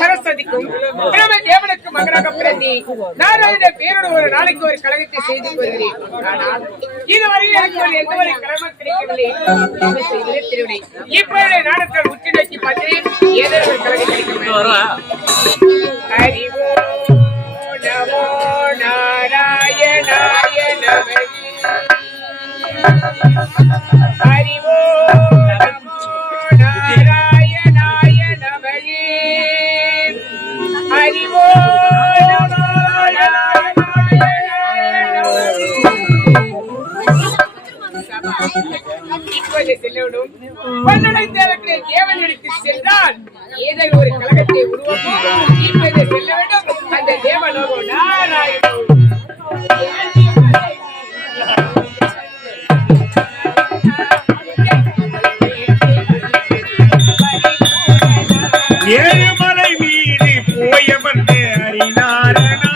சரஸ்வதிக்கும் பிரம்ம தேவனுக்கும் மகனாக பிறந்தி நாராயண பேரோடு ஒரு நாளைக்கு ஒரு கழகத்தை செய்து வருகிறேன். ஆனால் இதுவரையில் எனக்கு ஒரு எந்த ஒரு கிழமை கிடைக்கவில்லை, தெரியவில்லை. இப்பொழுது நாடத்தில் உச்சி நோக்கி பார்த்தேன், ஏதோ ஒரு கழகம் கிடைக்கவில்லை. அறிவோ நமோ நாராயணாய நமஹ. அறிவோ நாராயணாய நமஹ. அறிவோ இப்போது செல்லவிடும் தேவனுக்கு சென்றால் ஏதோ ஒரு கழகத்தை உருவாக்கும். இப்போது செல்ல வேண்டும் அந்த தேவனோ நாராயணோ. ஏழுமலை மீது போயவன் அறிநாரணா.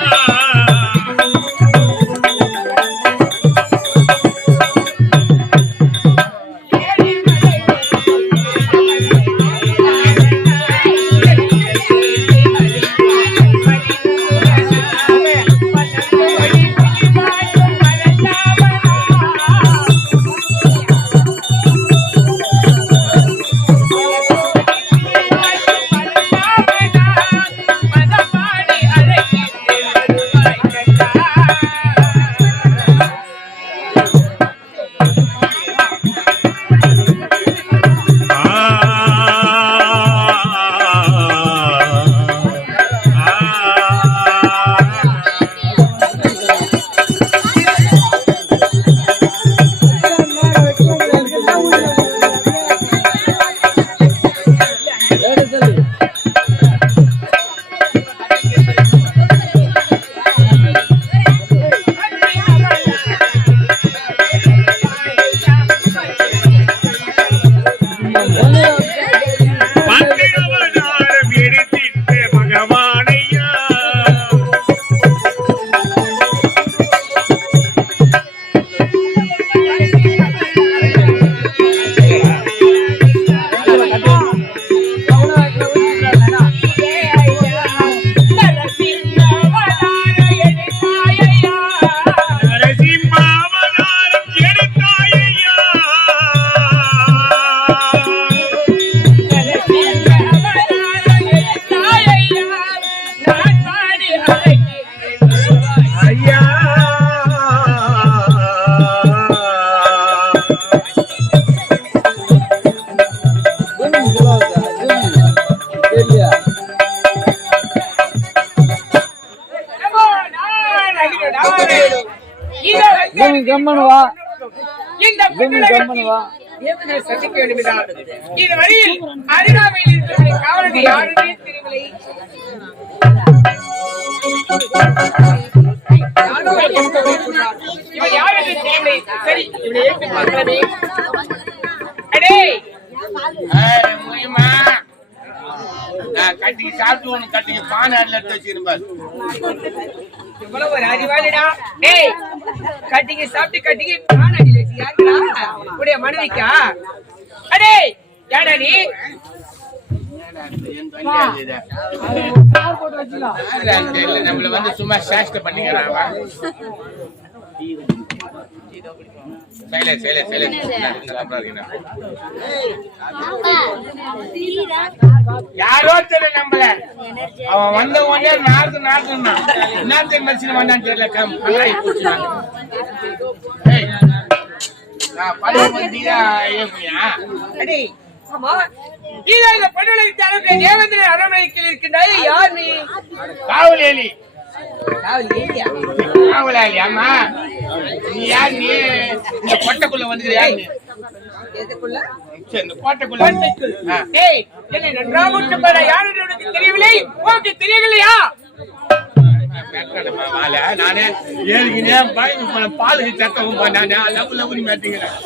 சந்திக்க வேண்டுமென்றால் இது வழியில் அருகாமையில் இருக்கிற காவலர்கள் யாருமே தெரியவில்லை. இவன் யார் என்று தெரியவில்லை. சரி, இவனை ஏற்று பார்க்கலாமே. அடே மூயமா கட்டிக்கு சாப்பிட்டு ஒண்ணு கட்டிக்கு பானாடுல எடுத்து வச்சிருப்பாரு. இவ்வளவு ஒரு அறிவாளிடா. டேய் கட்டிக்கு சாப்பிட்டு கட்டிக்கு பானாடில வச்சு யாருடா? உடைய மனைவிக்கா? அடே யாடா நீ? நம்மள வந்து சும்மா சேஷ்ட பண்ணிக்கிறாங்க. யாரோ தெரியல நம்மள. அவன் வந்த உடனே நாட்டு நாட்டுன்னா நாட்டு மனுஷன் வந்தான்னு தெரியல. தேவேந்திர அரண்மனையில் இருக்கின்றாய். யார் நீ? காவலேலி. காவலாளி? ஆமா. நீ யார்? நீ இந்த கொட்டைக்குள்ள வந்துக்கிறியா? தெரியவில்லை. உனக்கு தெரியவில்லையா? நானே பாலுக்கு சத்தம் லவ் மாட்டீங்கிறேன்.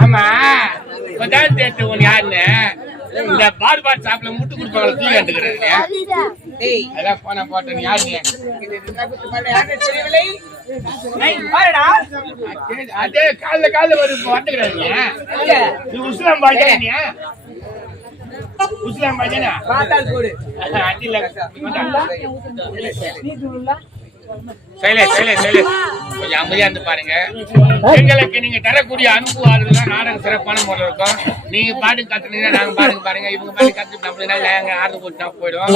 ஆமா இப்பதான் தேட்டு உன் யாருன்னு இந்த பார்பார் சாப்பிட முட்டு கொடுப்பாங்க. தூ கண்டுக்கிறது ஏய் அதான் போன போட்டேன் யாரு நீ? இது இருந்தா குத்து பாட யாரு தெரியவில்லை பாருடா அதே கால்ல வரும் வந்துக்கிறாங்க நீ உஸ்லாம் பாஜனியா உஸ்லாம் பாஜனா பாத்தால் போடு அடில சைலே கொஞ்சம் அமைதியா இருந்து பாருங்க. எங்களுக்கு நீங்க தரக்கூடிய அன்பு ஆளுதான் நாடகம் சிறப்பான முறையில் இருக்கும். நீங்க பாட்டு கத்துனீங்கன்னா நாங்க பாடுங்க பாருங்க, இவங்க பாட்டு கத்துட்டு அப்படின்னா நாங்க ஆர்டர் போட்டு தான் போயிடுவோம்.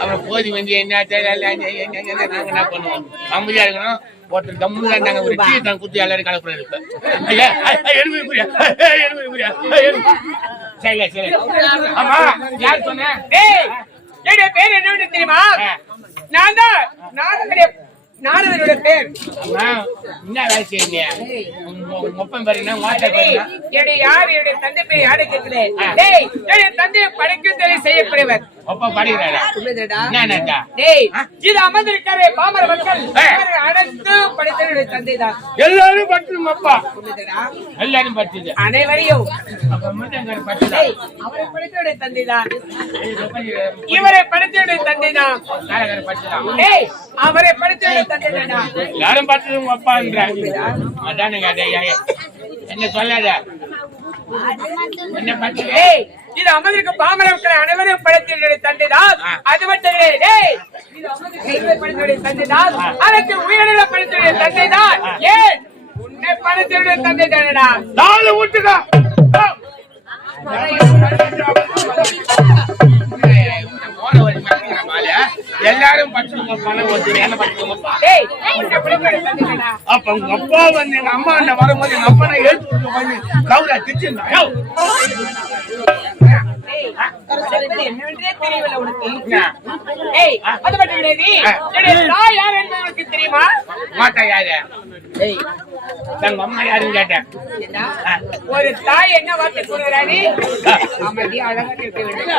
அப்புறம் போதி வந்து என்ன நாங்க என்ன பண்ணுவோம்? அமைதியா இருக்கணும். ஒருத்தர் தம்முல நாங்க ஒரு டீ தான் குத்தி எல்லாரும் கலப்புறது இருப்பேன். சரி ஆமா யார் சொன்ன? என்னுடைய பேர் என்னன்னு தெரியுமா? நான் தான் நாடகனுடைய பேர். என்ன வேலை செய்யுங்க? ஒப்பம் பாருங்க யார் என்னுடைய தந்தை பேர் யாரு கேட்கல. என்னுடைய தந்தையை படைக்கும் தொழில் செய்யப்படுவர். ஒப்பம் பாடுகிறாரா? இது அமர்ந்திருக்காரு பாமர மக்கள் அனைத்து படைத்தவருடைய தந்தை தான். எல்லாரும் பட்டுரும் அப்பா, எல்லாரும் பட்டுது அனைவரையும் அவரை படைத்தவருடைய தந்தை தான். இவரை படைத்தவருடைய தந்தை தான். அவரை படைத்தவருடைய தந்தை தான். யாரும் பட்டுரும் அப்பான்ற அதானுங்க. என்ன சொல்லாத என்ன பட்டு? இது அமர்ந்திருக்க பாமர மக்கள் அனைவரும் படைத்தவருடைய தந்தை தான். அது மட்டும் படைத்தவருடைய தந்தை தான். அதற்கு உயிரிழ படைத்தவருடைய தந்தை தான். ஏன் உன்னை படைத்தவருடைய தந்தை தானடா. நாலு ஊட்டுக்கா எல்லாரும் பணம் அப்ப உங்க அப்பா வந்து எங்க அம்மா அண்ணன் வரும்போது எங்க அப்பா நான் எழுத்து கவுரா திச்சிருந்தா என்னவென்றே தெரியவில்லை உனக்கு. அது மட்டும் கிடையாது. தாய் யார் என்பதற்கு தெரியுமா? மாட்டா யாரு? தங்க அம்மா யாருன்னு கேட்டேன். ஒரு தாய் என்ன வார்த்தை சொல்றாரு? அமைதி அழகா இருக்க வேண்டும்.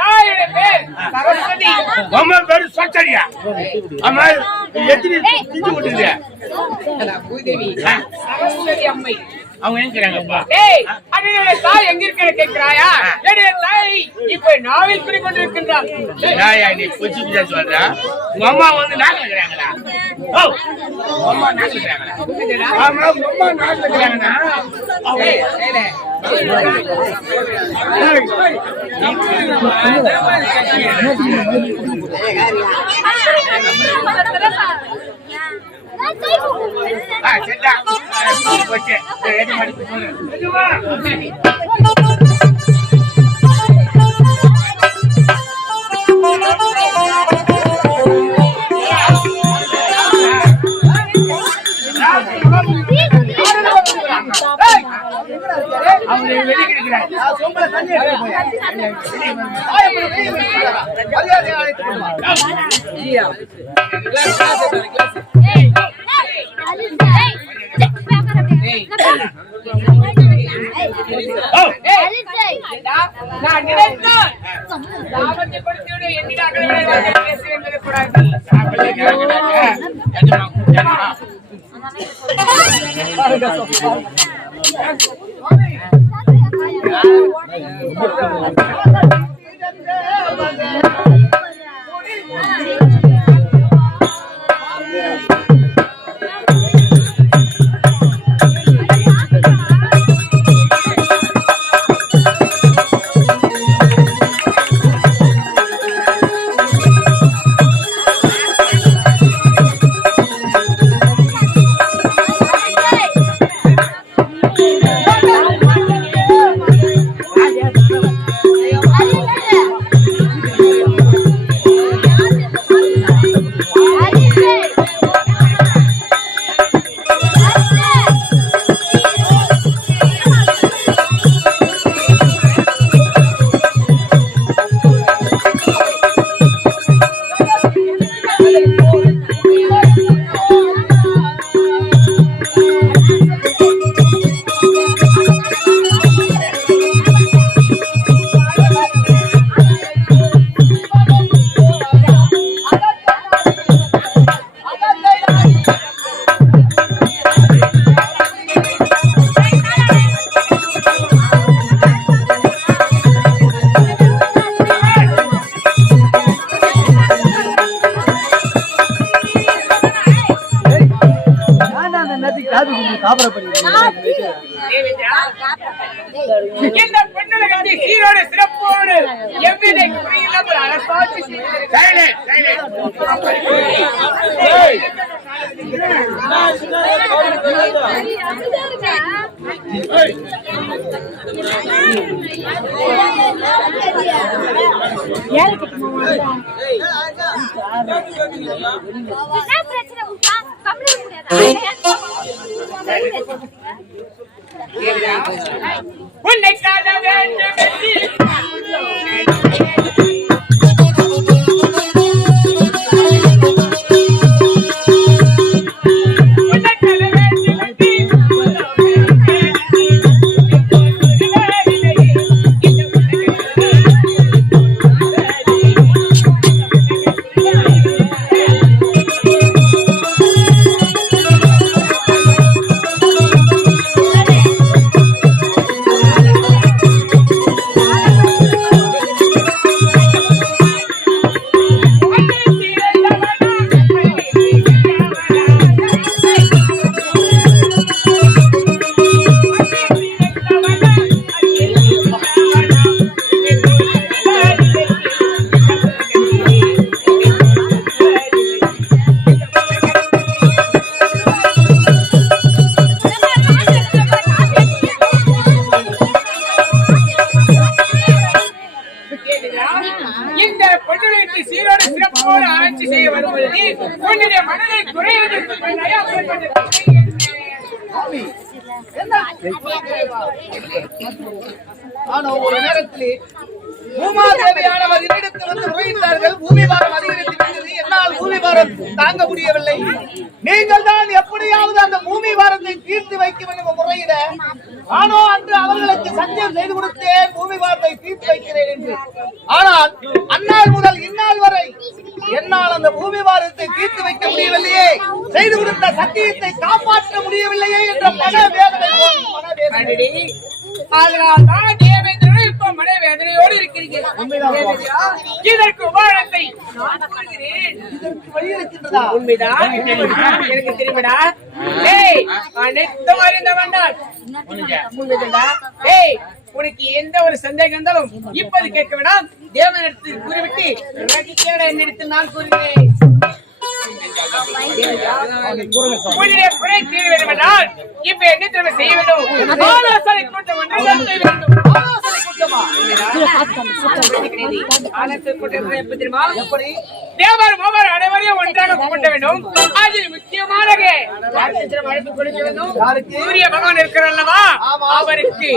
தாயோட பேர் சரஸ்வதி. அம்மா பேரு சச்சரியா? அம்மா எத்தனை திட்டு விட்டுது? பூதேவி சரஸ்வதி அம்மை. அவங்க எங்கிறாங்கப்பா? தாய் எங்க இருக்கிற கேட்கிறாயா? என்னுடைய தாய் இப்ப நாவில் குடிக்கொண்டிருக்கின்றார். நீ புச்சு சொல்ற உங்க அம்மா வந்து நாட்டில் இருக்கிறாங்களா? அம்மா நாட்டில் இருக்கிறாங்களா? ஆமா அம்மா நாட்டில் இருக்கிறாங்கன்னா நான் நினைத்தான் லாபத்தை கொடுத்து என்னிடாக என்பது கூடாது. இந்த பெண்ணுலகத்தை சீரோடு சிறப்போடு எவ்வித குறையில்லாமல் அரசாட்சி செய்திருக்கிறார். உன்னை காண வேண்டும் இந்த பெண்ணுலகத்தை சீரோடு சிறப்போடு ஆட்சி செய்ய வரும்பொழுது உன்னுடைய மனதை குறைவதற்கு ஒரு நேரத்திலே பூமாதேவியானவர் என்னிடத்தில் வந்து முறையிட்டார்கள். பூமி பாரம் அதிகரித்து விட்டது, என்னால் பூமி பாரம் தாங்க முடியவில்லை. நீங்கள் தான் எப்படியாவது அந்த பூமி பாரத்தை தீர்த்து வைக்கும் என்று முறையிட, ஆனோ அன்று அவர்களுக்கு சத்தியம் செய்து கொடுத்தேன் பூமி பாரத்தை தீர்த்து வைக்கிறேன் என்று. ஆனால் அந்நாள் முதல் இந்நாள் வரை என்னால் அந்த பூமி பாரத்தை தீர்த்து வைக்க முடியவில்லையே, செய்து கொடுத்த சத்தியத்தை காப்பாற்ற முடியவில்லையே என்ற மனவேதனை. அதனால்தான் தேவேந்திரன் இப்ப மனவேதனையோடு இருக்கிறீர்கள். இதற்கு உபாயத்தை நான் கூறுகிறேன். உண்மைதான், எனக்கு தெரியுமடா. அனைத்து அறிந்தவன் தான் உனக்கு எந்த ஒரு சந்தேகம் இருந்தாலும் இப்போது கேட்க வேண்டாம். தேவனிடத்தில் கூறிவிட்டு என்னிடத்தில் நான் கூறுகிறேன். குறை தீர வேண்டும் என்றால் இப்ப என்ன திரும்ப செய்ய வேண்டும்? ஆலோசனை கூட்டம் ஒன்று நடத்த வேண்டும். தேவர் மூவர் அனைவரையும் ஒன்றாக கூட்ட வேண்டும். அதில் முக்கியமான அழைப்பு கொடுக்க வேண்டும். சூரிய பகவான் இருக்கிறார் அல்லவா, அவருக்கு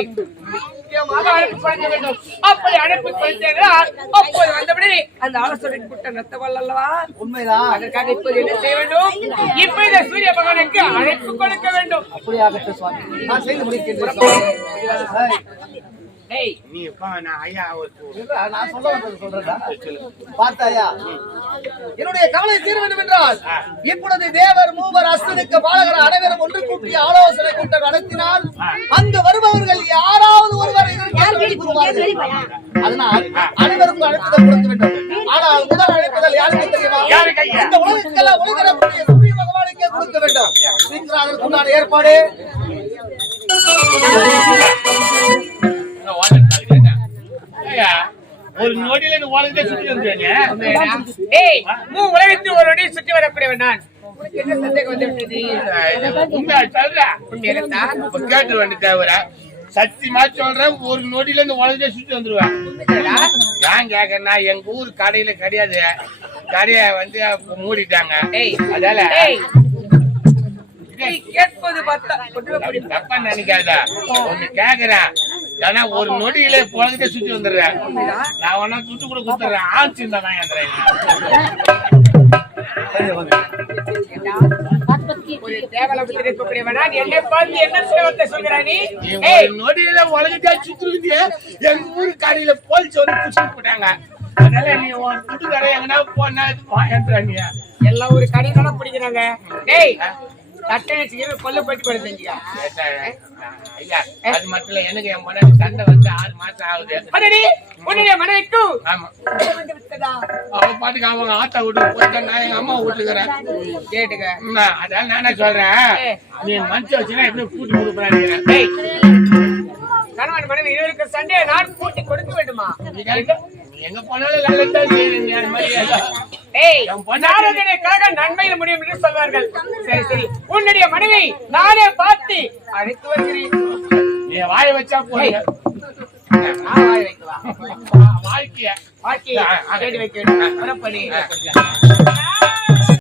அழைப்பு கொடுக்க வேண்டும். அப்படி அழைப்பு கொடுத்தால் அப்போது வந்தபடி அந்த ஆலோசனை கூட்டம் நடத்தவல்ல அல்லவா? உண்மைதான். அதற்காக இப்போது என்ன செய்ய வேண்டும்? இப்ப இந்த சூரிய பகவானுக்கு அழைப்பு கொடுக்க வேண்டும். அப்படியாகட்டும் சுவாமி, நான் செய்து முடிக்கிறேன். நான் சொல்ல வந்தது சொல்றேன். பார்த்தாயா, என்னுடைய கவலை தீர வேண்டும் என்றால் இப்பொழுது தேவர் மூவர் அஸ்தனுக்கு பாலகர் அனைவரும் ஒன்று கூட்டி ஆலோசனை கூட்டம் நடத்தினால் அங்கு வருபவர்கள் யாராவது ஒருவர் அதனால் அனைவருக்கும் அழைப்புதல் கொடுக்க வேண்டும். ஆனால் முதல் அழைப்புதல் யாருக்கு தெரியுமா? இந்த உலகத்துக்கெல்லாம் ஒளிதரக்கூடிய சூரிய பகவானுக்கே கொடுக்க வேண்டும். சீக்கிரம் அதற்குண்டான ஏற்பாடு. ஒரு நொடியில உலகத்தை சுற்றி வந்துருவேன். உலகத்தில் ஒரு நொடியை சுற்றி வரக்கூடியவன் நான். என்ன சந்தேகம் வந்து விட்டது? கேட்டு வந்து தவிர சத்தியமா சொல்றேன், ஒரு நொடியில இந்த உலகத்தை சுற்றி வந்துருவேன். நான் கேக்குறேன்னா எங்க ஊர் கடையில கிடையாது, கடையை வந்து மூடிட்டாங்க. அதால கேட்பது தப்பா நினைக்காத, ஒண்ணு கேக்குறேன். ஏன்னா ஒரு நொடியில உலகத்தை சுற்றி வந்துடுறேன். நான் ஒன்னா சுட்டு கூட குடுத்துறேன். ஆட்சி இருந்தா தான் நொடியில உலகத்தை சுத்தி எங்க ஊரு கடையில போலீஸ் வந்து புடிச்சு போட்டாங்க. அதனால நீ வீட்டுக்கார எங்கன்னா போனா எல்லாம் ஒரு கடையில பிடிக்கிறாங்க. கொல்ல போயிட்டு ஐயா அது மட்டும் இல்ல எனக்கு என் மனைவி சண்டை வந்து 6 மாசம் ஆகுது. அடடி உன்னுடைய மனைவிக்கும் ஆமா அவ பாட்டுக்கு அவங்க ஆத்தா வீட்டுக்கு போயிட்டா நான் எங்க அம்மா வீட்டுக்கிறேன் கேட்டுக்க. அதான் நானே சொல்றேன் நீ மனுஷன் வச்சுன்னா எப்படி கூட்டி கொடுக்குறான்னு டேய், கணவன் மனைவி இருவருக்கு சண்டையை நான் கூட்டி கொடுக்க வேண்டுமா? நீ எங்க போனாலும் நல்லதா செய்யறீங்க அந்த மாதிரி ஏய், நாரதனுடைய கழகம் நன்மையில் முடியும் என்று சொல்வார்கள். சரி சரி, உன்னுடைய மனைவி நானே பார்த்து அழைத்து வருகிறேன். நீ வாய வச்சா போய் நான் வாய் வைக்கவா? வாழ்க்கைய வாழ்க்கையை கேட்டு வைக்க வேண்டும். புறப்படி.